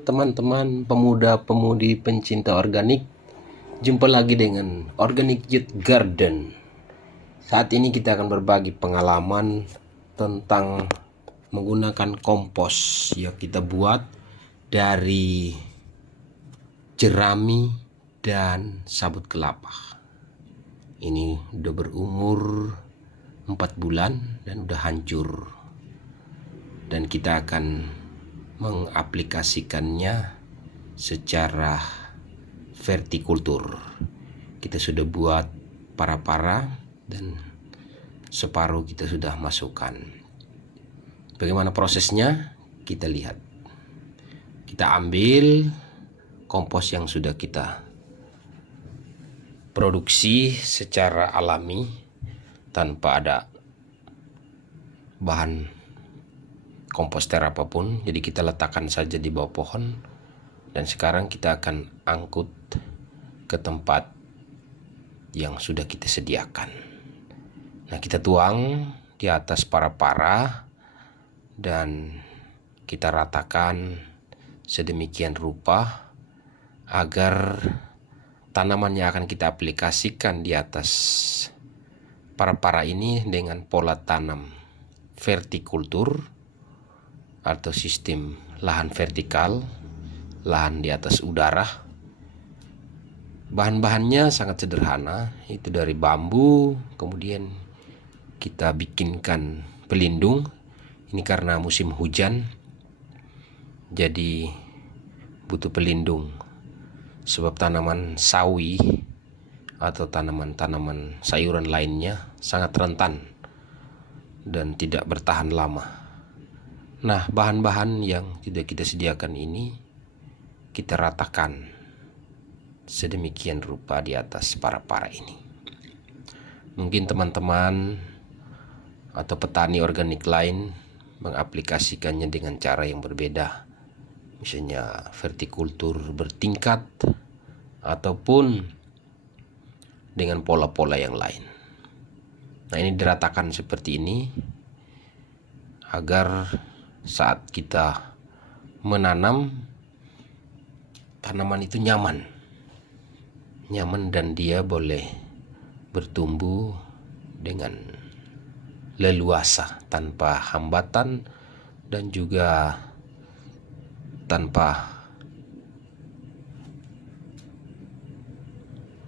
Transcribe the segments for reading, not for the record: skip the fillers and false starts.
teman-teman pemuda-pemudi pencinta organik. Jumpa lagi dengan Organic Youth Garden. Saat ini kita akan berbagi pengalaman tentang menggunakan kompos yang kita buat dari jerami dan sabut kelapa. Ini udah berumur 4 bulan dan udah hancur. Dan kita akan mengaplikasikannya secara vertikultur. Kita sudah buat para-para dan separuh kita sudah masukkan. Bagaimana prosesnya? Kita lihat. Kita ambil kompos yang sudah kita produksi secara alami tanpa ada bahan komposter apapun. Jadi kita letakkan saja di bawah pohon, dan sekarang kita akan angkut ke tempat yang sudah kita sediakan. Nah, kita tuang di atas para-para dan kita ratakan sedemikian rupa agar tanaman yang akan kita aplikasikan di atas para-para ini dengan pola tanam vertikultur atau sistem lahan vertikal, lahan di atas udara. Bahan-bahannya sangat sederhana, itu dari bambu, kemudian kita bikinkan pelindung. Ini karena musim hujan, jadi butuh pelindung, sebab tanaman sawi atau tanaman-tanaman sayuran lainnya sangat rentan dan tidak bertahan lama. Nah, bahan-bahan yang sudah kita sediakan ini kita ratakan sedemikian rupa di atas para-para ini. Mungkin teman-teman atau petani organik lain mengaplikasikannya dengan cara yang berbeda, misalnya vertikultur bertingkat ataupun dengan pola-pola yang lain. Nah, ini diratakan seperti ini agar saat kita menanam, tanaman itu nyaman dan dia boleh bertumbuh dengan leluasa tanpa hambatan dan juga tanpa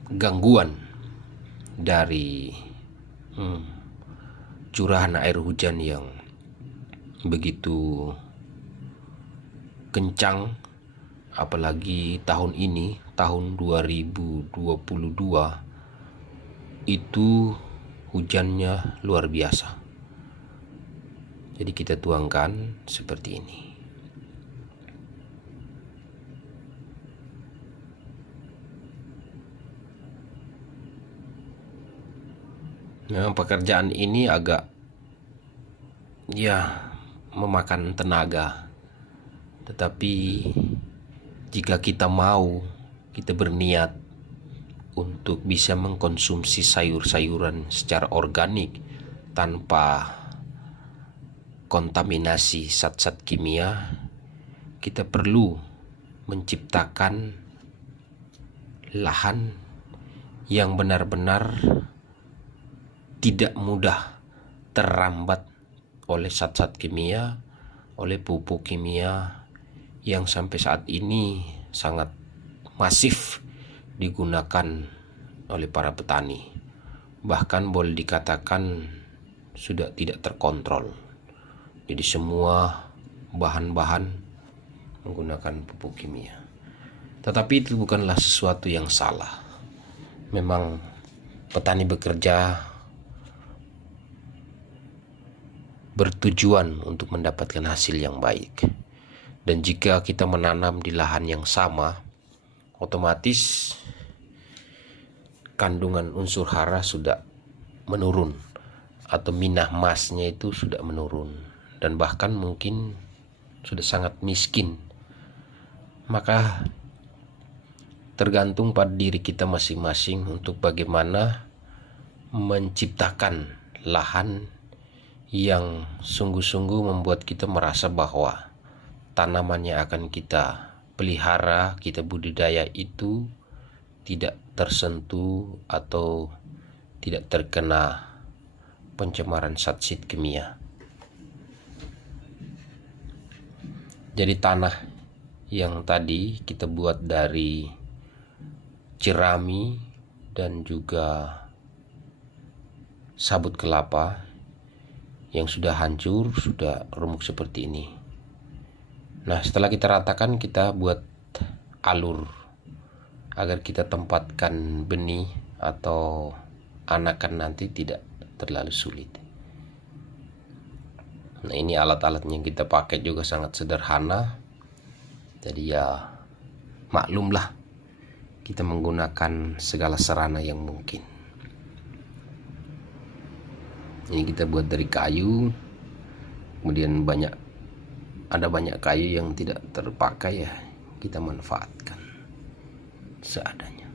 gangguan dari curahan air hujan yang begitu kencang, apalagi tahun ini, tahun 2022 itu hujannya luar biasa. Jadi kita tuangkan seperti ini. Nah, pekerjaan ini agak memakan tenaga, tetapi jika kita mau, kita berniat untuk bisa mengkonsumsi sayur-sayuran secara organik tanpa kontaminasi zat-zat kimia, kita perlu menciptakan lahan yang benar-benar tidak mudah terhambat oleh zat-zat kimia, oleh pupuk kimia yang sampai saat ini sangat masif digunakan oleh para petani. Bahkan boleh dikatakan sudah tidak terkontrol. Jadi semua bahan-bahan menggunakan pupuk kimia. Tetapi itu bukanlah sesuatu yang salah. Memang petani bekerja bertujuan untuk mendapatkan hasil yang baik. Dan jika kita menanam di lahan yang sama, otomatis kandungan unsur hara sudah menurun atau minah masnya itu sudah menurun, dan bahkan mungkin sudah sangat miskin. Maka tergantung pada diri kita masing-masing untuk bagaimana menciptakan lahan yang sungguh-sungguh membuat kita merasa bahwa tanaman yang akan kita pelihara, kita budidaya itu tidak tersentuh atau tidak terkena pencemaran zat-zat kimia. Jadi tanah yang tadi kita buat dari jerami dan juga sabut kelapa yang sudah hancur, sudah remuk seperti ini. Nah, setelah kita ratakan, kita buat alur agar kita tempatkan benih atau anakan nanti tidak terlalu sulit. Nah, ini alat-alatnya yang kita pakai juga sangat sederhana. Jadi ya maklumlah, kita menggunakan segala sarana yang mungkin. Ini kita buat dari kayu, kemudian ada banyak kayu yang tidak terpakai, ya kita manfaatkan seadanya.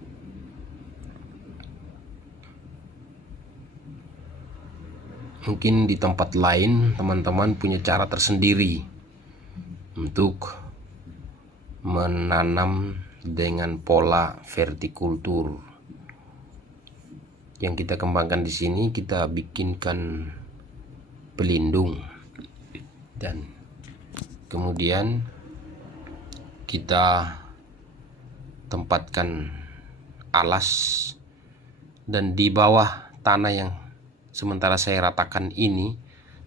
Mungkin di tempat lain teman-teman punya cara tersendiri untuk menanam dengan pola vertikultur. Yang kita kembangkan di sini, kita bikinkan pelindung dan kemudian kita tempatkan alas, dan di bawah tanah yang sementara saya ratakan ini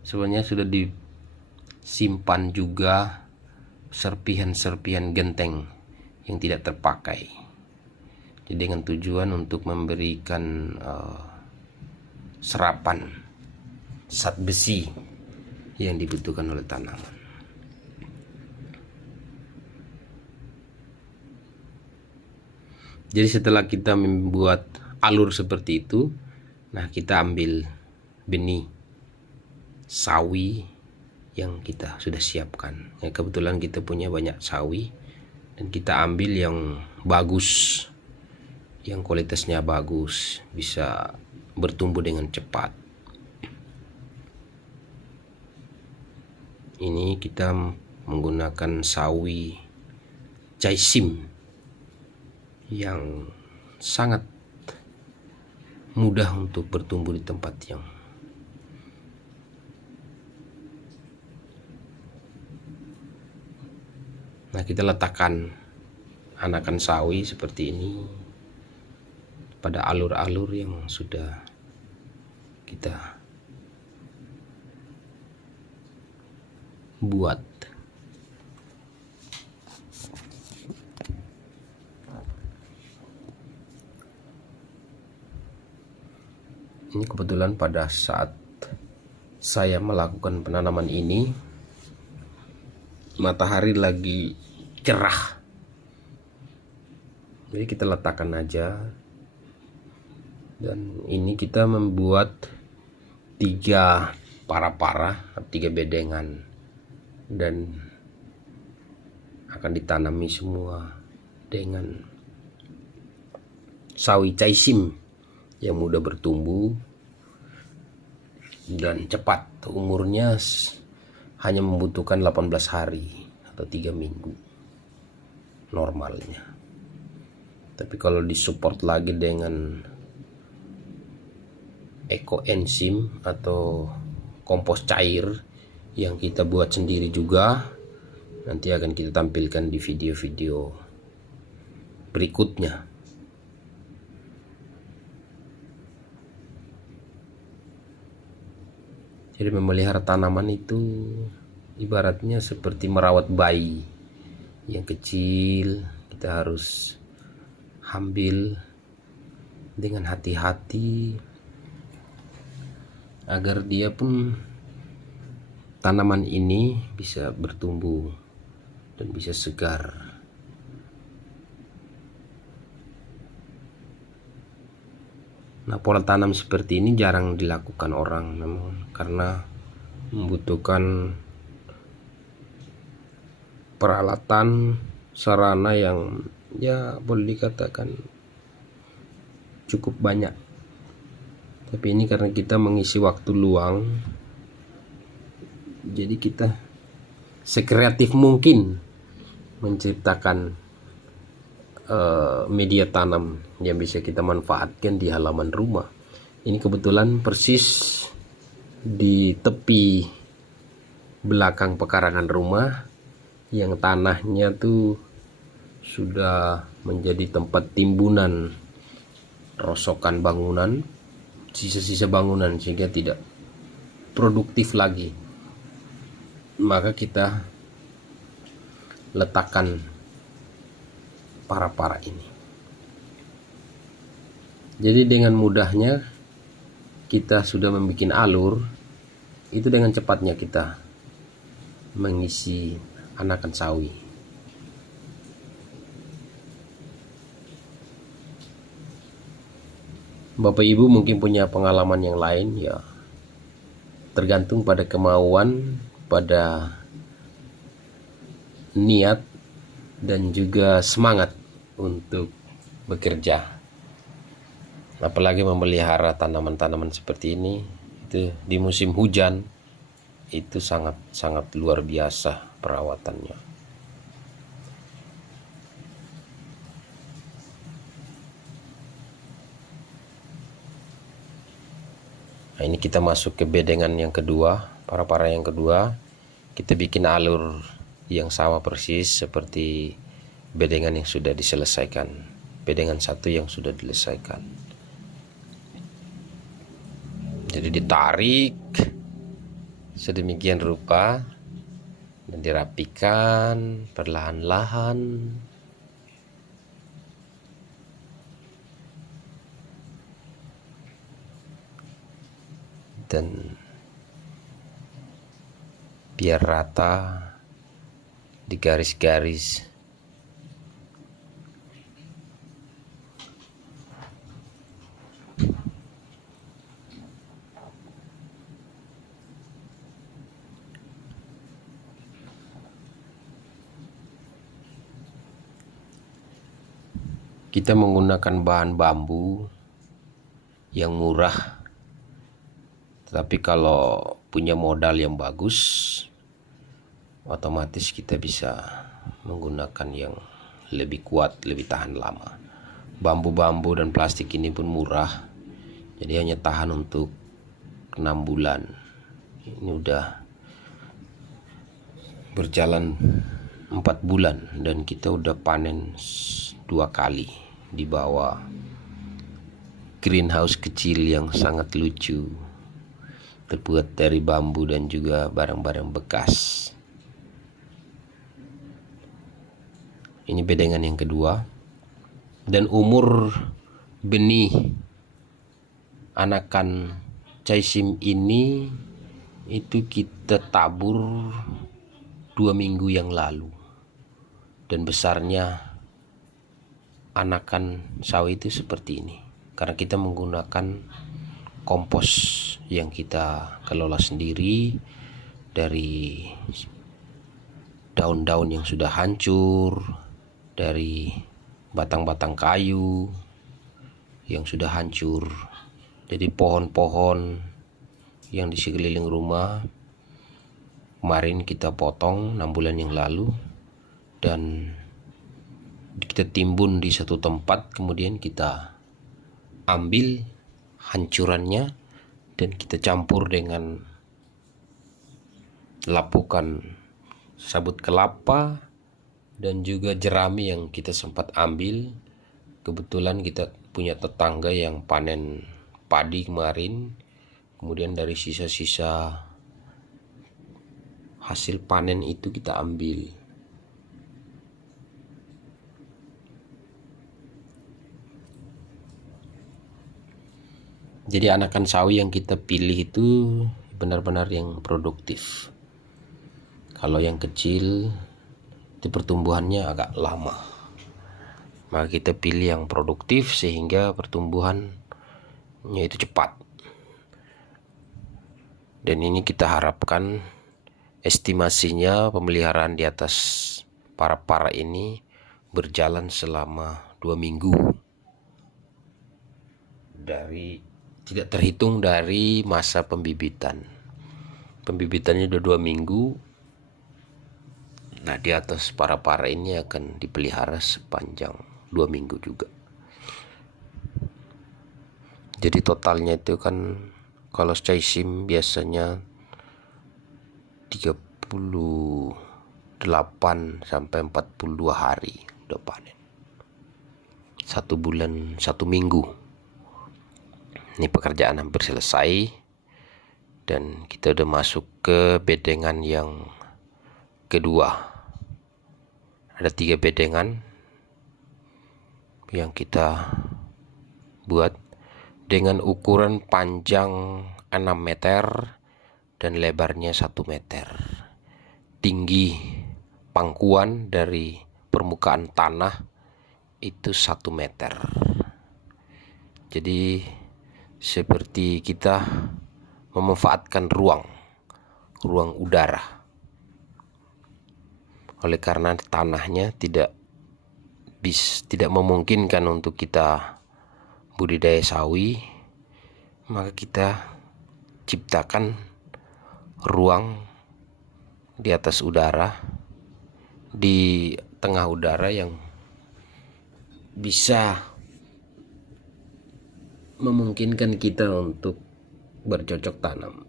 sebenarnya sudah disimpan juga serpihan-serpihan genteng yang tidak terpakai. Jadi dengan tujuan untuk memberikan serapan zat besi yang dibutuhkan oleh tanaman. Jadi setelah kita membuat alur seperti itu, nah kita ambil benih sawi yang kita sudah siapkan. Ya, kebetulan kita punya banyak sawi dan kita ambil yang bagus, yang kualitasnya bagus, bisa bertumbuh dengan cepat. Ini kita menggunakan sawi Chaisim yang sangat mudah untuk bertumbuh di tempat yang nah, kita letakkan anakan sawi seperti ini pada alur-alur yang sudah kita buat. Ini kebetulan pada saat saya melakukan penanaman ini, matahari lagi cerah. Jadi kita letakkan aja. Dan ini kita membuat 3 para-para, 3 bedengan, dan akan ditanami semua dengan sawi Chaisim yang mudah bertumbuh dan cepat. Umurnya hanya membutuhkan 18 hari atau 3 minggu normalnya. Tapi kalau disupport lagi dengan ekoenzim atau kompos cair yang kita buat sendiri juga, nanti akan kita tampilkan di video-video berikutnya. Jadi memelihara tanaman itu ibaratnya seperti merawat bayi yang kecil. Kita harus ambil dengan hati-hati agar dia pun, tanaman ini bisa bertumbuh dan bisa segar. Nah, pola tanam seperti ini jarang dilakukan orang memang, karena membutuhkan peralatan sarana yang ya boleh dikatakan cukup banyak. Tapi ini karena kita mengisi waktu luang, jadi kita sekreatif mungkin menciptakan media tanam yang bisa kita manfaatkan di halaman rumah. Ini kebetulan persis di tepi belakang pekarangan rumah yang tanahnya tuh sudah menjadi tempat timbunan rosokan bangunan, sisa-sisa bangunan, sehingga tidak produktif lagi. Maka kita letakkan para ini. Jadi dengan mudahnya kita sudah membuat alur, itu dengan cepatnya kita mengisi anakan sawi. Bapak Ibu mungkin punya pengalaman yang lain, ya tergantung pada kemauan, pada niat dan juga semangat untuk bekerja. Apalagi memelihara tanaman-tanaman seperti ini, itu di musim hujan itu sangat luar biasa perawatannya. Nah, ini kita masuk ke bedengan yang kedua, para yang kedua. Kita bikin alur yang sama persis seperti bedengan yang sudah diselesaikan, bedengan satu yang sudah diselesaikan. Jadi ditarik sedemikian rupa dan dirapikan perlahan-lahan. Dan biar rata di garis-garis. Kita menggunakan bahan bambu yang murah, tapi kalau punya modal yang bagus, otomatis kita bisa menggunakan yang lebih kuat, lebih tahan lama. Bambu-bambu dan plastik ini pun murah, jadi hanya tahan untuk 6 bulan. Ini udah berjalan 4 bulan dan kita udah panen 2 kali di bawah greenhouse kecil yang sangat lucu, terbuat dari bambu dan juga barang-barang bekas. Ini bedengan yang kedua. Dan umur benih anakan caisim ini itu kita tabur 2 minggu yang lalu. Dan besarnya anakan sawi itu seperti ini, karena kita menggunakan kompos yang kita kelola sendiri dari daun-daun yang sudah hancur, dari batang-batang kayu yang sudah hancur. Jadi pohon-pohon yang di sekeliling rumah kemarin kita potong 6 bulan yang lalu dan kita timbun di satu tempat, kemudian kita ambil hancurannya dan kita campur dengan lapukan sabut kelapa dan juga jerami yang kita sempat ambil. Kebetulan kita punya tetangga yang panen padi kemarin, kemudian dari sisa-sisa hasil panen itu kita ambil. Jadi anakan sawi yang kita pilih itu benar-benar yang produktif. Kalau yang kecil itu pertumbuhannya agak lama, maka kita pilih yang produktif sehingga pertumbuhannya itu cepat. Dan ini kita harapkan estimasinya pemeliharaan di atas para ini berjalan selama 2 minggu, tidak terhitung dari masa pembibitan. Pembibitannya udah 2 minggu, Nah, di atas para-para ini akan dipelihara sepanjang 2 minggu juga. Jadi totalnya itu kan kalau caisim biasanya 38 sampai 42 hari udah panen. 1 bulan 1 minggu. Ini pekerjaan hampir selesai dan kita udah masuk ke bedengan yang kedua. Ada 3 bedengan yang kita buat dengan ukuran panjang 6 meter dan lebarnya 1 meter. Tinggi pangkuan dari permukaan tanah itu 1 meter. Jadi seperti kita memanfaatkan ruang udara. Oleh karena tanahnya tidak memungkinkan untuk kita budidaya sawi, maka kita ciptakan ruang di atas udara, di tengah udara yang bisa memungkinkan kita untuk bercocok tanam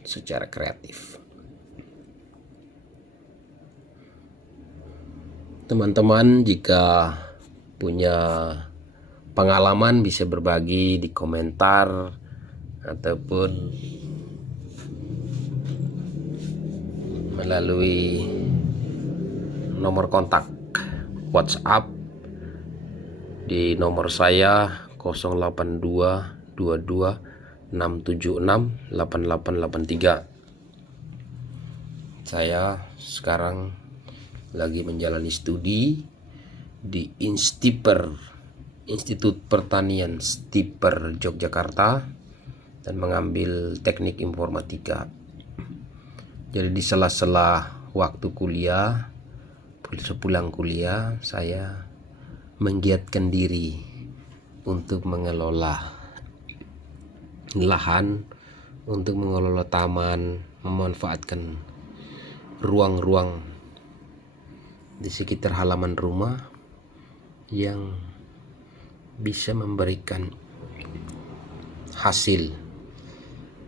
secara kreatif. Teman-teman jika punya pengalaman bisa berbagi di komentar ataupun melalui nomor kontak WhatsApp di nomor saya 082 22 676 8883. Saya sekarang lagi menjalani studi di Institut Pertanian Stiper Yogyakarta dan mengambil teknik informatika. Jadi di sela-sela waktu kuliah, sepulang kuliah, saya menggiatkan diri untuk mengelola lahan, untuk mengelola taman, memanfaatkan ruang-ruang di sekitar halaman rumah yang bisa memberikan hasil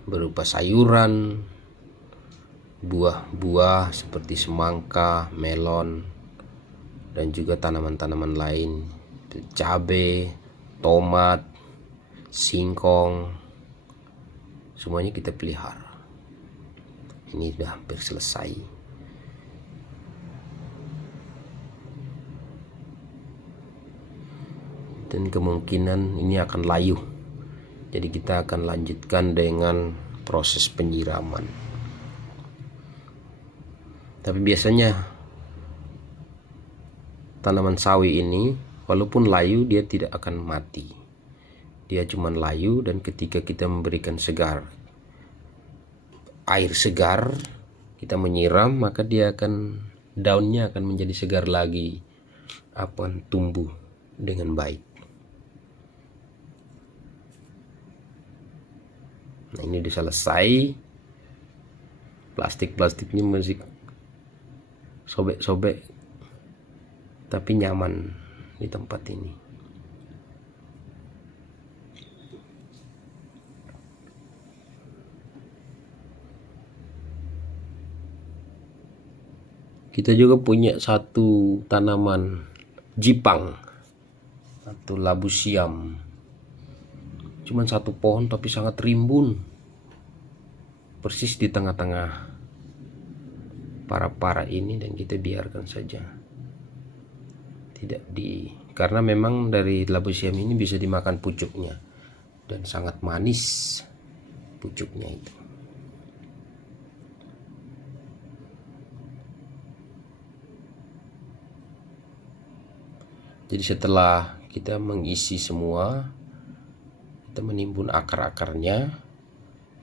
berupa sayuran, buah-buah seperti semangka, melon, dan juga tanaman-tanaman lain, cabai, tomat, singkong, semuanya kita pelihara. Ini sudah hampir selesai. Dan kemungkinan ini akan layu. Jadi kita akan lanjutkan dengan proses penyiraman. Tapi biasanya tanaman sawi ini walaupun layu dia tidak akan mati. Dia cuma layu, dan ketika kita memberikan air segar, kita menyiram, maka daunnya akan menjadi segar lagi, akan tumbuh dengan baik. Nah, ini udah selesai. Plastiknya masih sobek-sobek, tapi nyaman di tempat ini. Kita juga punya satu tanaman jipang atau labu siam. Cuman satu pohon tapi sangat rimbun, persis di tengah-tengah para ini, dan kita biarkan saja. Karena memang dari labu siam ini bisa dimakan pucuknya dan sangat manis pucuknya itu. Jadi setelah kita mengisi semua, kita menimbun akar-akarnya,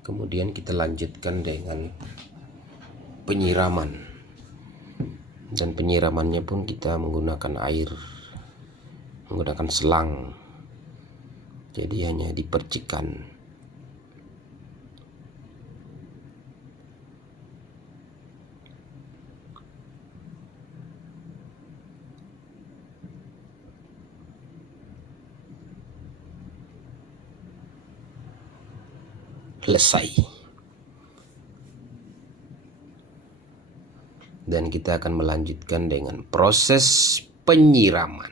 kemudian kita lanjutkan dengan penyiraman. Dan penyiramannya pun kita menggunakan air, menggunakan selang. Jadi hanya dipercikan. selesai. Dan kita akan melanjutkan dengan proses penyiraman.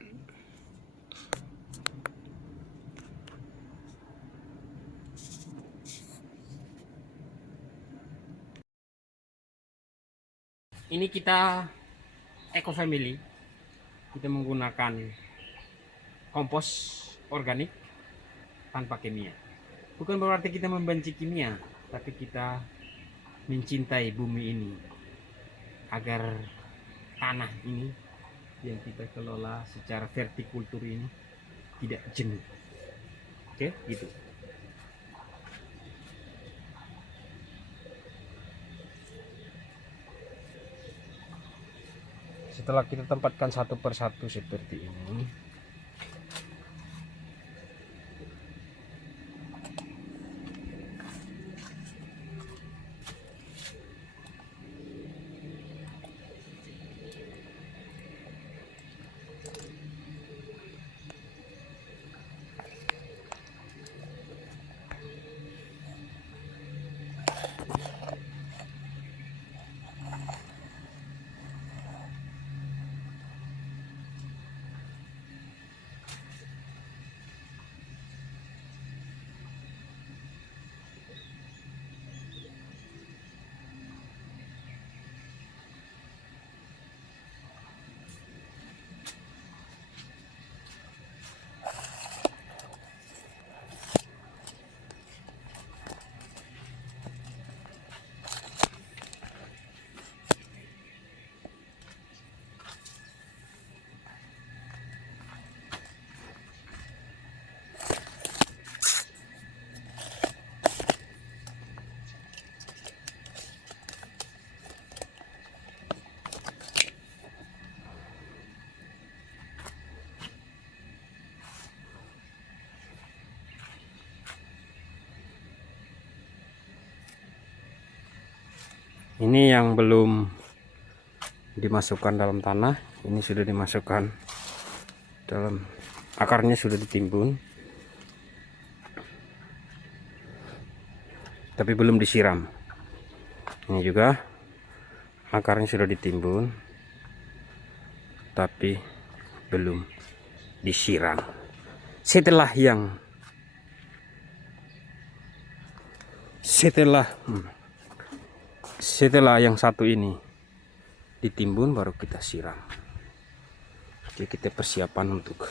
Ini kita eco family, kita menggunakan kompos organik tanpa kimia. Bukan berarti kita membenci kimia, tapi kita mencintai bumi ini agar tanah ini yang kita kelola secara vertikultur ini tidak jenuh. Oke, gitu. Setelah kita tempatkan satu persatu seperti ini, ini yang belum dimasukkan dalam tanah, ini sudah dimasukkan dalam, akarnya sudah ditimbun tapi belum disiram. Ini juga akarnya sudah ditimbun tapi belum disiram. Setelah yang satu ini ditimbun baru kita siram. Jadi kita persiapan untuk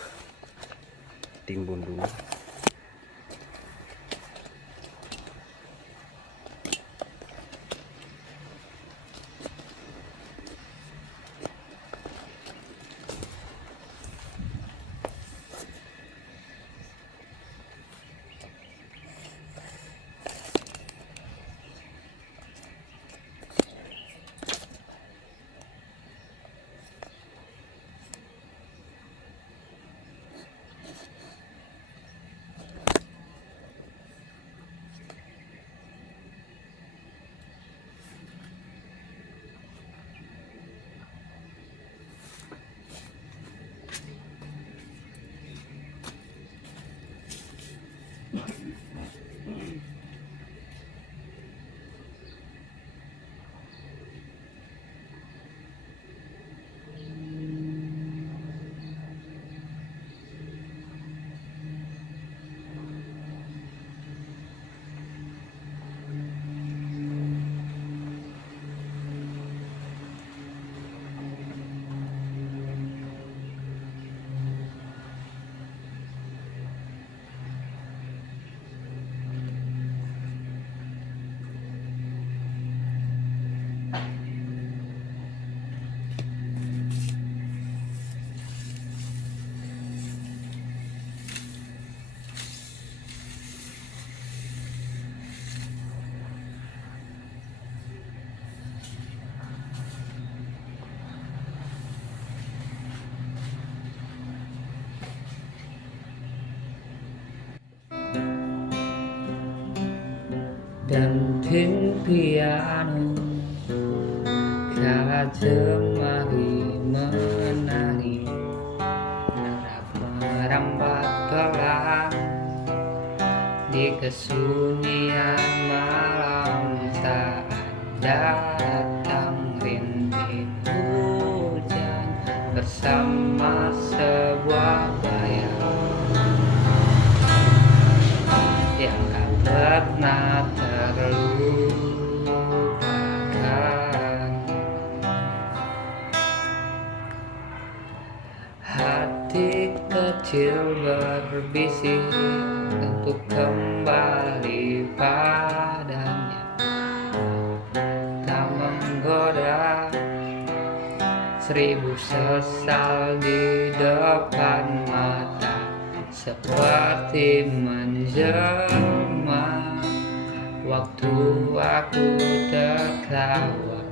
timbun dulu. Danถึงเพียโนkala jemari menari harap merambat pelan di kesunyian datang rintik hujan bersama sebuah bayang yang tak pernah terlupakan. Hati kecil berbisik untuk kembali padanya, tak menggoda 1000 sesal di depan mata, seperti menjelma waktu aku tertawa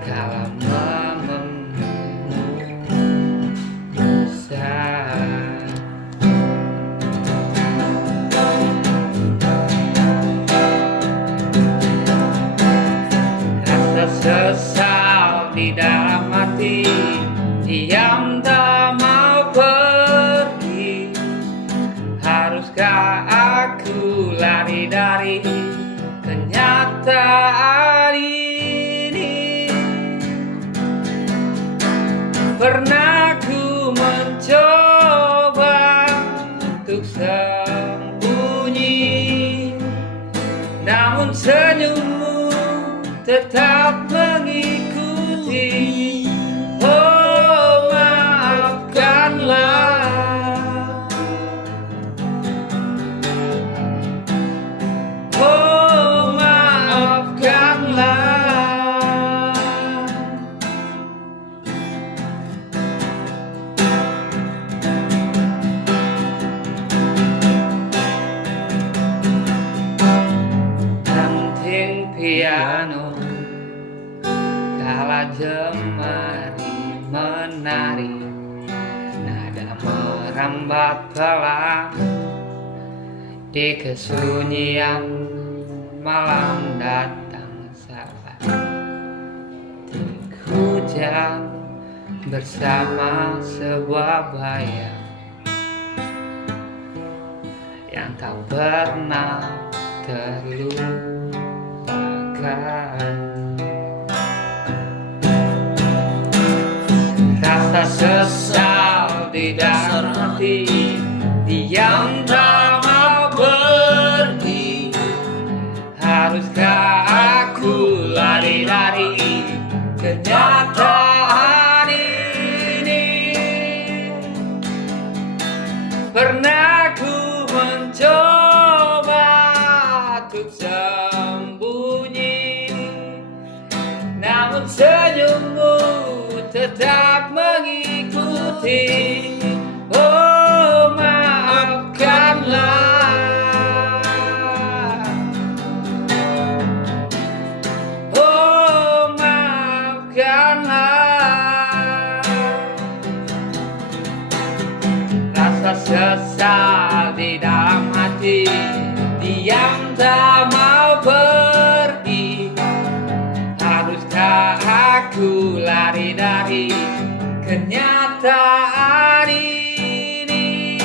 kala memenuhi rasa sesal di dalam hati yang tak mau pergi. Haruskah aku lari dari kenyataan ini? Pernah ku mencoba untuk sembunyi, namun senyummu tetap mengikuti. Oh, maafkanlah. Oh, maafkanlah. Denting piano kala jemari menari, nada merambat pelan di kesunyian malam datang saat hujan bersama sebuah bayang yang tak pernah terlupakan. Rasa sesal di dalam hati yang tak mau pergi. Haruskah aku lari-lari kenyataan ini? Pernah ku mencoba untuk sembunyi, namun senyummu tetap mengikuti. Oh, maafkanlah. Oh, maafkanlah. Rasa sesal di dalam hati yang tak mau pergi. Haruskah aku lari dari kenyataan ini?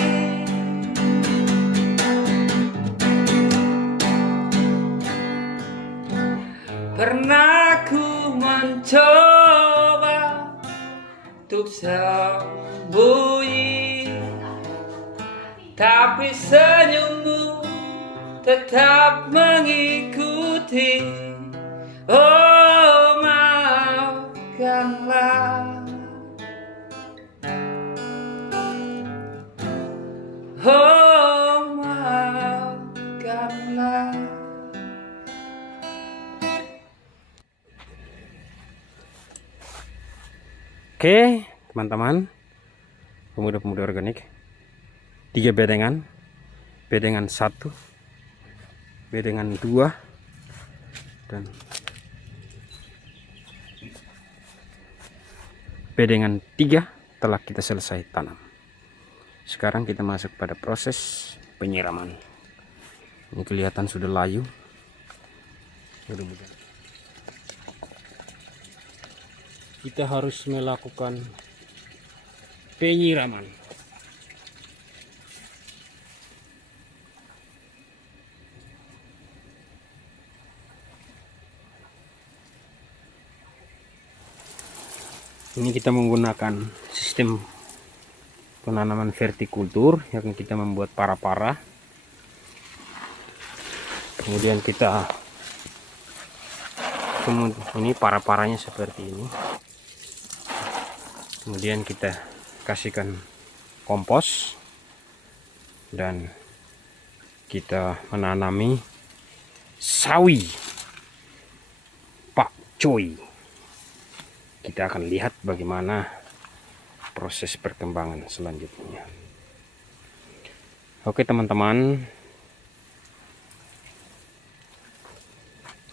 Pernah ku mencoba untuk sembunyi, tapi senyummu tetap mengikuti. Oh, maafkanlah. Oh, maafkanlah. Oke, teman-teman, pemuda-pemuda organik, 3 bedengan, bedengan 1, bedengan 2, dan bedengan 3 telah kita selesai tanam. Sekarang kita masuk pada proses penyiraman. Ini kelihatan sudah layu. Mudah-mudahan kita harus melakukan penyiraman. Ini kita menggunakan sistem penanaman vertikultur yang kita membuat para-para. Kemudian ini para-paranya seperti ini. Kemudian kita kasihkan kompos dan kita menanami sawi Pak Coy. Kita akan lihat bagaimana proses perkembangan selanjutnya. Oke teman-teman,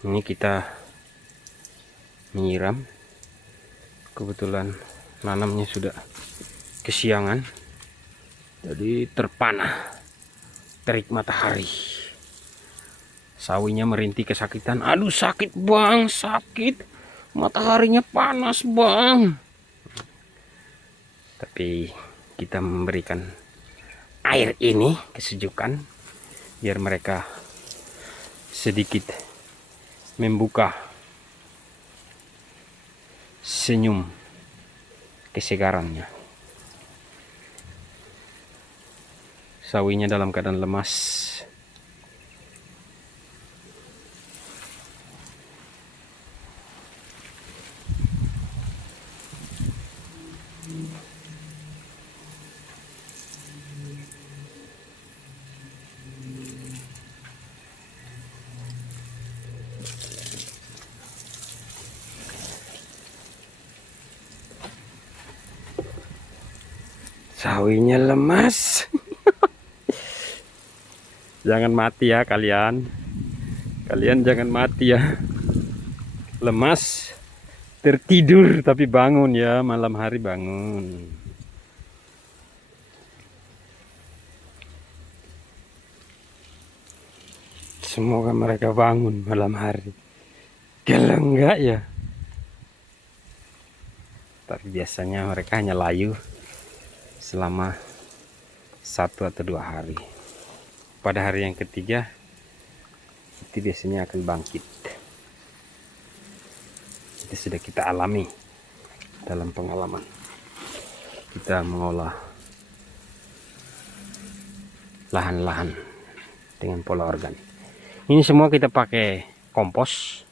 ini kita menyiram. Kebetulan nanamnya sudah kesiangan, jadi terpana terik matahari. Sawinya merintih kesakitan. Aduh sakit bang, sakit, mataharinya panas bang. Tapi kita memberikan air ini kesejukan biar mereka sedikit membuka senyum kesegarannya. Sawinya dalam keadaan lemas. Sawinya lemas. Jangan mati ya kalian. Kalian jangan mati ya. Lemas, tertidur tapi bangun ya, malam hari bangun. Semoga mereka bangun malam hari. Kalau enggak ya. Tapi biasanya mereka hanya layu selama 1 atau 2 hari. Pada hari yang ketiga itu biasanya akan bangkit. Itu sudah kita alami dalam pengalaman kita mengolah lahan-lahan dengan pola organik. Ini semua kita pakai kompos.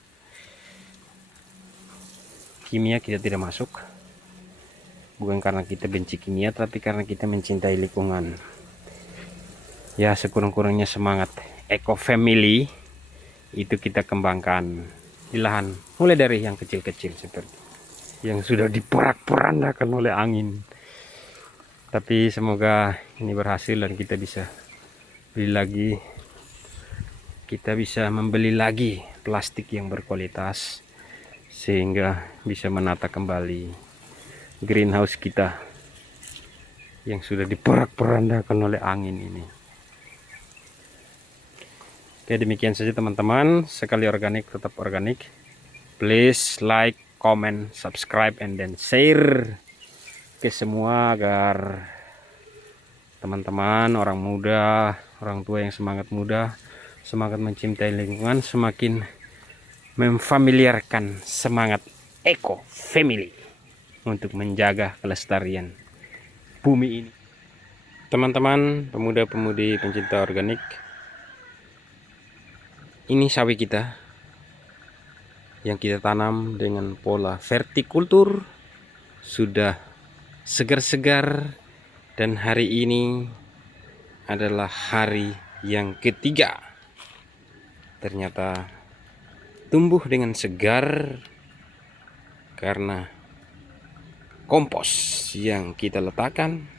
Kimia kita tidak masuk. Bukan karena kita benci kimia, tapi karena kita mencintai lingkungan. Ya sekurang-kurangnya semangat eco family itu kita kembangkan di lahan, mulai dari yang kecil-kecil seperti yang sudah diporak-porandakan oleh angin. Tapi semoga ini berhasil dan kita bisa beli lagi, kita bisa membeli lagi plastik yang berkualitas sehingga bisa menata kembali greenhouse kita yang sudah diporak-porandakan oleh angin ini. Oke, demikian saja teman-teman. Sekali organik tetap organik. Please like, comment, subscribe, and then share ke semua agar teman-teman, orang muda, orang tua yang semangat muda, semangat mencintai lingkungan, semakin memfamiliarkan semangat eco family untuk menjaga kelestarian bumi ini. Teman-teman, pemuda-pemudi pencinta organik, ini sawi kita yang kita tanam dengan pola vertikultur sudah segar-segar, dan hari ini adalah hari yang ketiga. Ternyata tumbuh dengan segar karena kompos yang kita letakkan,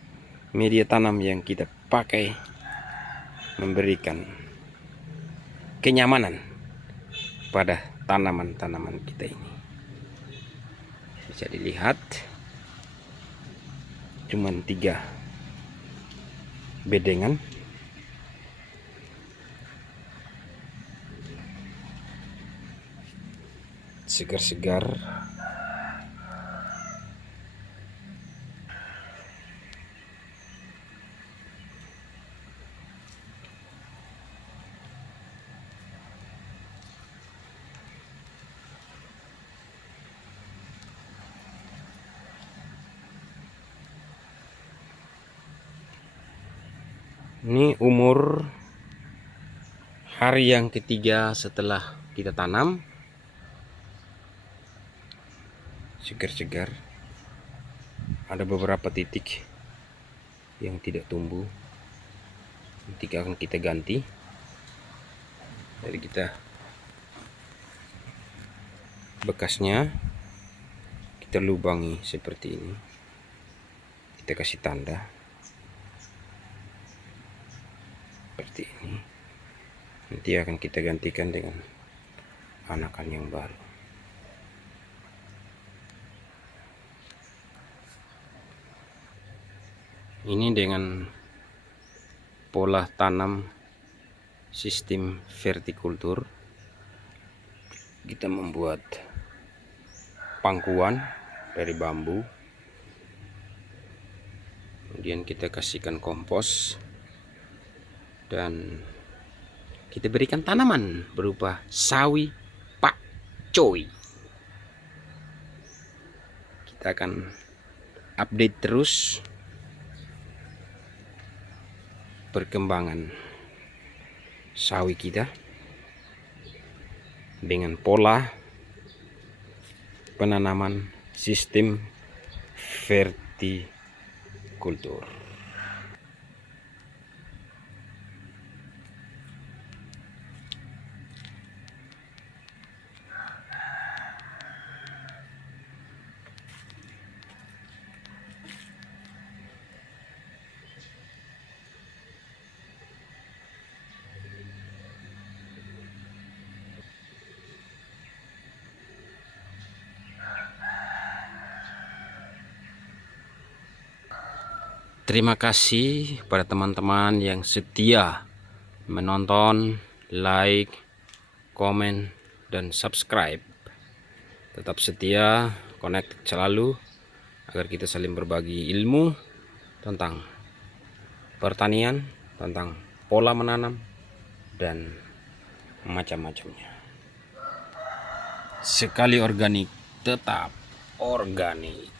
media tanam yang kita pakai memberikan kenyamanan pada tanaman-tanaman kita ini. Bisa dilihat cuman 3 bedengan. Segar-segar. Ini umur hari yang ketiga setelah kita tanam. Segar-segar. Ada beberapa titik yang tidak tumbuh. Nanti akan kita ganti. Jadi kita bekasnya kita lubangi seperti ini. Kita kasih tanda seperti ini. Nanti akan kita gantikan dengan anakan yang baru. Ini dengan pola tanam sistem vertikultur. Kita membuat pangkuan dari bambu. Kemudian kita kasihkan kompos dan kita berikan tanaman berupa sawi pak coy. Kita akan update terus perkembangan sawi kita dengan pola penanaman sistem vertikultur. Terima kasih pada teman-teman yang setia menonton, like, komen, dan subscribe. Tetap setia, connect selalu agar kita saling berbagi ilmu tentang pertanian, tentang pola menanam, dan macam-macamnya. Sekali organik, tetap organik.